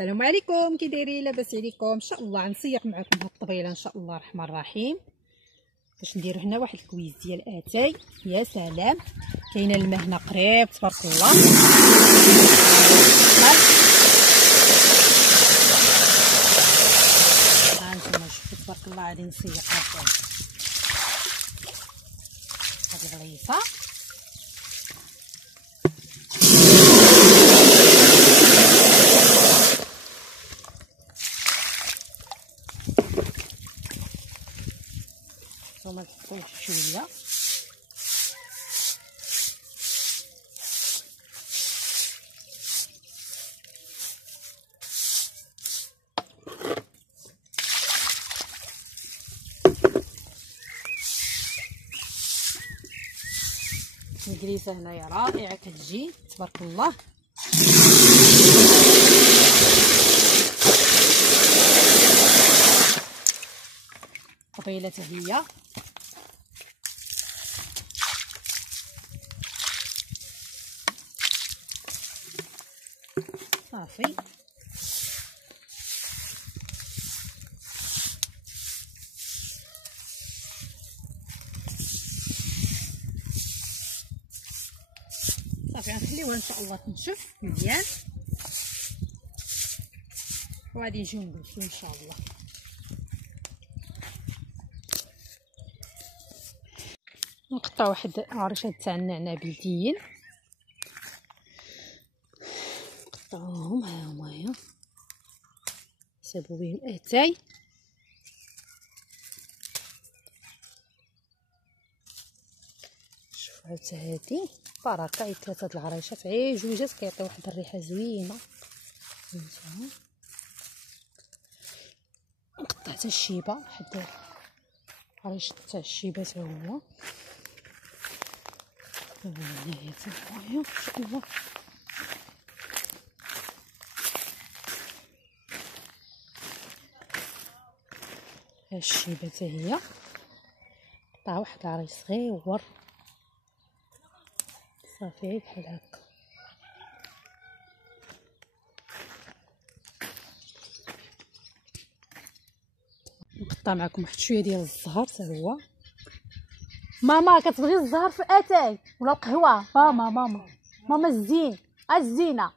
السلام عليكم، كي دايرين؟ لاباس عليكم؟ ان شاء الله غنسيق معكم هاد الطبيله ان شاء الله الرحمن الرحيم باش نديرو هنا واحد الكويز ديال اتاي. يا سلام، كاينه الماء هنا قريب تبارك الله. ها نتوما شوفوا تبارك الله، غادي نسيق هاد البليصه. ثم تحطوه شويه الكريسه هنايا رائعه كتجي تبارك الله. طبيله هي صافي. صافي غنخليوها ان شاء الله تنشف مزيان وغادي نجيو نبدلو ان شاء الله. نقطع واحد عريشات تاع النعناع بلديين، نقطعوهم ها هما نسيبو بهم اتاي. شوفوا حتى هادي بركه، هي 3 العريشات غير جوجات كيعطيو واحد الريحه زوينه. هانتوما نقطع حتى الشيبه، واحد عريش تاع الشيبه تا هو هنايا تا هو ان شاء الله. ها الشيبه تا هي نقطع واحد العريس صغيور صافي بحال هكا. نقطع معكم واحد شويه ديال الزهر تا هو. ماما كتبغي الزهر في اتاي ولا القهوه؟ ماما الزين الزينه.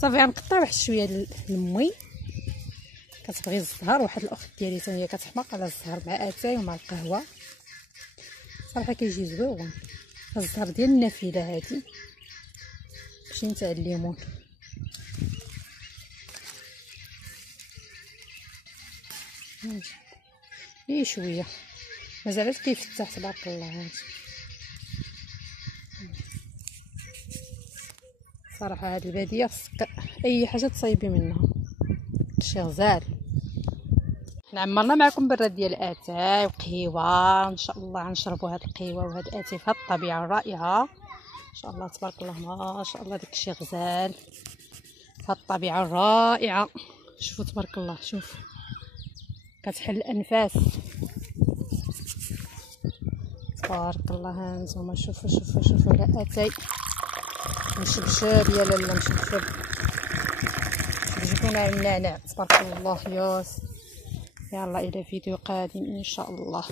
صافي غنقطع واحد شويه المي. كتبغي الزهر، واحد الاخت ديالي حتى هي كتحماق على الزهر مع اتاي ومع القهوه، صراحه كيجي زوين. الزهر ديال النافله هادي ماشي تاع الليمون. اي شويه مازالت كيفتح تبارك الله. هادي صراحه هاد الباديه خصك اي حاجه تصايبي منها شي غزال. حنا عمرنا معكم براد ديال اتاي وقهيوه، ان شاء الله غنشربوا هاد القهيوه وهاد اتاي في هاد الطبيعه الرائعه ان شاء الله تبارك الله. ما شاء الله داكشي غزال في هاد الطبيعه الرائعه. شوفوا تبارك الله، شوف كتحل الانفاس تبارك الله. ها نتوما شوفوا على اتاي مشبشب يا لاله مشبشب يجيكم على النعناع تبارك الله. يلا الى فيديو قادم ان شاء الله.